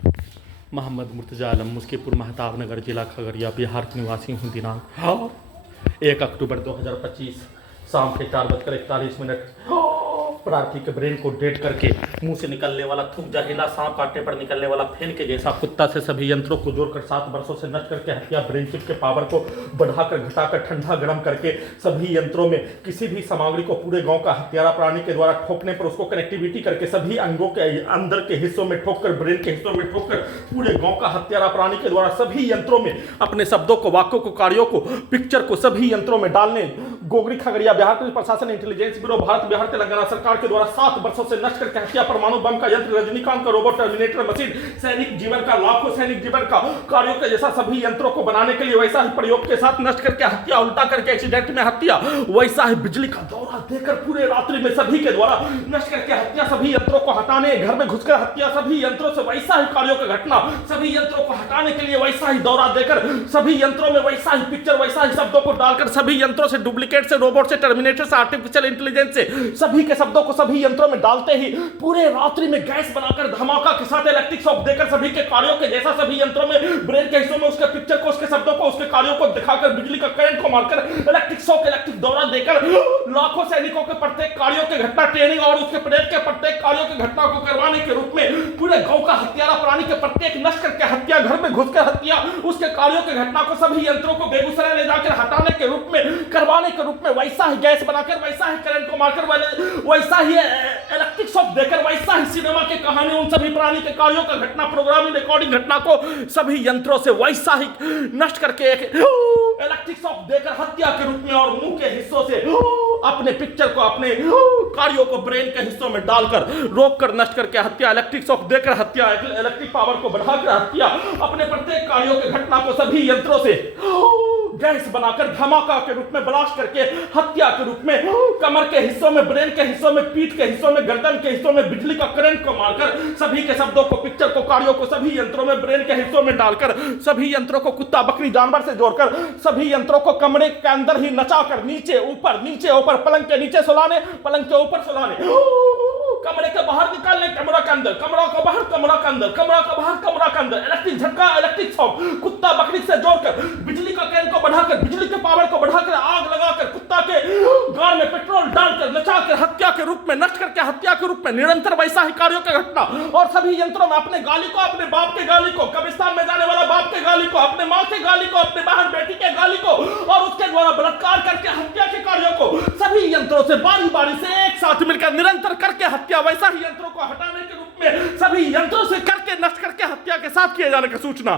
मोहम्मद मुर्तज़ा आलम, मुस्कीपुर, महताब नगर, जिला खगड़िया, बिहार के निवासी हूँ। दिनांक 1 अक्टूबर 2025 शाम के 4:41 प्रार्थी के ब्रेन को डेड करके मुंह से निकलने वाला थूक, जहरीला सांप काटने पर निकलने वाला फेन के जैसा कुत्ता से सभी यंत्रों को जोड़कर 7 वर्षों से नष्ट करके हत्या, ब्रेन चिप के पावर को बढ़ाकर घटाकर ठंडा गर्म करके सभी यंत्रों में किसी भी सामग्री को पूरे गांव का हत्यारा प्राणी के द्वारा ठोकने पर उसको कनेक्टिविटी करके सभी अंगों के अंदर के हिस्सों में ठोककर, ब्रेन के हिस्सों में ठोककर पूरे गांव का हत्यारा प्राणी के द्वारा सभी यंत्रों में अपने शब्दों को, वाक्यों को, कार्यों को, पिक्चर को सभी यंत्रों में डालने गोगरी खगड़िया बिहार पुलिस प्रशासन, इंटेलिजेंस ब्यूरो, भारत बिहार तेलंगाना सरकार के द्वारा 7 वर्षों से नष्ट करके हत्या, परमाणु बम का यंत्र, रजनीकांत का रोबोट, टर्मिनेटर मशीन, सैनिक जीवन का, लाखों सैनिक जीवन का कार्यों के जैसा सभी यंत्रों को बनाने के लिए वैसा ही प्रयोग के साथ नष्ट करके हत्या, उल्टा करके एक्सीडेंट में हत्या, वैसा ही बिजली का दौरा देकर पूरे रात्रि में सभी के द्वारा नष्ट करके हत्या, सभी यंत्रों को हटाने, घर में घुसकर हत्या, सभी यंत्रों से वैसा ही कार्यों का घटना, सभी यंत्रों को हटाने के लिए वैसा ही दौरा देकर सभी यंत्रों में वैसा ही पिक्चर, वैसा ही शब्दों को डालकर सभी यंत्रों से, डुप्लीकेट से, रोबोट से, टर्मिनेटर से, आर्टिफिशियल इंटेलिजेंस से सभी के शब्दों को सभी यंत्रों में डालते ही पूरे रात्रि में गैस बनाकर धमाका के साथ इलेक्ट्रिक शॉक देकर सभी के कार्यों के जैसा सभी यंत्रों में, ब्रेन के हिस्सों में उसके पिक्चर को, उसके शब्दों को, उसके कार्यों को दिखाकर बिजली का करंट को मारकर इलेक्ट्रिक शॉक, इलेक्ट्रिक दौरा देकर लाखों सैनिकों के प्रत्येक कार्यों के घटना, ट्रेनिंग और उसके परेड के प्रत्येक कार्यों की घटना को करवाने के रूप में पूरे गांव का हत्यारा प्राणी के प्रत्येक नष्ट करके हत्या, घर में घुसकर हत्या, उसके कार्यों की घटना को सभी यंत्रों को बेगूसराय ले जाकर हटाने के रूप में, करवाने के रूप में वैसा ही गैस बनाकर, वैसा ही करंट को मारकर, वैसा ही इलेक्ट्रिक शॉक देकर, वैसा ही सिनेमा की कहानी, उन सभी प्राणी के कार्यों का घटना, प्रोग्रामिंग, रिकॉर्डिंग घटना को सभी यंत्रों से वैसा ही नष्ट करके एक इलेक्ट्रिक शॉक देकर हत्या के रूप में और मुंह के हिस्सों से अपने पिक्चर को, अपने कार्यों को ब्रेन के हिस्सों में डालकर रोककर नष्ट करके हत्या, इलेक्ट्रिक शॉक देकर हत्या, इलेक्ट्रिक पावर को बढ़ाकर हत्या, अपने प्रत्येक कार्यों के घटना को सभी यंत्रों से गैस बनाकर धमाका के रूप में ब्लास्ट करके हत्या के रूप में कमर के हिस्सों में, ब्रेन के हिस्सों में, पीठ के हिस्सों में, गर्दन के हिस्सों में बिजली का करंट को मारकर सभी के शब्दों को, पिक्चर को, कार्यों को सभी यंत्रों में, ब्रेन के हिस्सों में डालकर सभी यंत्रों को कुत्ता बकरी जानवर से जोड़कर सभी यंत्रों को कमरे के अंदर ही नचाकर नीचे ऊपर, नीचे ऊपर, पलंग के नीचे सुलाने, पलंग के ऊपर सुलाने, कमरे के बाहर निकालने, कमरा के अंदर, कमरा का बाहर, कमरा के अंदर, कमरा का बाहर, कमरा के अंदर, इलेक्ट्रिक झटका, इलेक्ट्रिक शॉक, कुत्ता बकरी से जोड़कर बिजली का करंट को बढ़ाकर, बिजली के पावर को बढ़ाकर, आग लगाकर, कुत्ता के गाड़ में पेट्रोल डालकर, नचाकर हत्या के रूप में, नष्ट करके हत्या के रूप में निरंतर वैसा ही कार्यों का घटना और सभी यंत्रों में अपने गाली को, अपने बाप के गाली को, कब्रिस्तान में जाने वाला बाप के गाली को, अपने माँ के गाली को, अपने बहन बेटी के गाली को और उसके द्वारा बलात्कार करके हत्या के कार्यों को सभी यंत्रों से बारी बारी से एक साथ मिलकर निरंतर करके हत्या, वैसा ही यंत्रों को हटाने के रूप में सभी यंत्रों से करके नष्ट करके हत्या के साथ किए जाने की सूचना